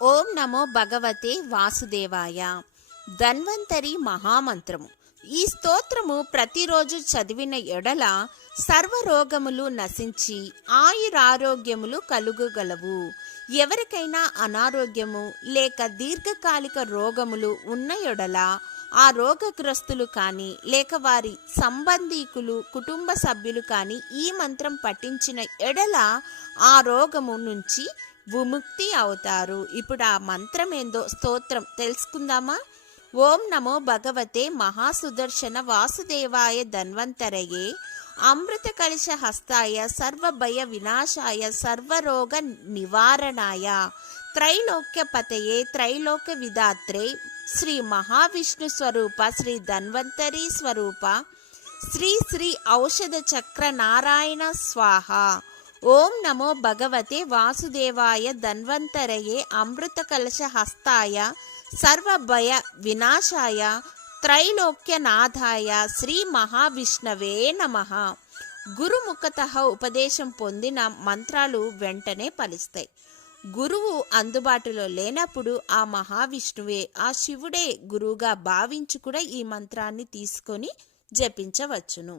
ఓం నమో భగవతే వాసుదేవాయ. ధన్వంతరి మహామంత్రము. ఈ స్తోత్రము ప్రతిరోజు చదివిన ఎడల సర్వరోగములు నశించి ఆయురారోగ్యములు కలుగగలవు. ఎవరికైనా అనారోగ్యము లేక దీర్ఘకాలిక రోగములు ఉన్న ఎడల ఆ రోగగ్రస్తులు కానీ లేక వారి సంబంధీకులు కుటుంబ సభ్యులు కానీ ఈ మంత్రం పఠించిన ఎడల ఆ రోగము నుంచి విముక్తి అవుతారు. ఇప్పుడు ఆ మంత్రం ఏందో స్తోత్రం. తెలుసుకుందామా? ఓం నమో భగవతే మహాసుదర్శన వాసుదేవాయ ధన్వంతరయే. అమృత కలశ హస్తాయ సర్వభయ వినాశాయ సర్వరోగ నివారణాయ. త్రైలోక్య పతయే త్రైలోక విధాత్రే. శ్రీ మహావిష్ణు స్వరూప శ్రీ ధన్వంతరి స్వరూప. శ్రీ శ్రీ ఔషధ చక్ర నారాయణ స్వాహ. ఓం నమో భగవతే వాసుదేవాయ ధన్వంతరయే అమృత కలశ హస్తాయ సర్వభయ వినాశాయ త్రైలోక్యనాథాయ శ్రీ మహావిష్ణవే నమ. గురుముఖత ఉపదేశం పొందిన మంత్రాలు వెంటనే ఫలిస్తాయి. గురువు అందుబాటులో లేనప్పుడు ఆ మహావిష్ణువే ఆ శివుడే గురువుగా భావించి కూడా ఈ మంత్రాన్ని తీసుకొని జపించవచ్చును.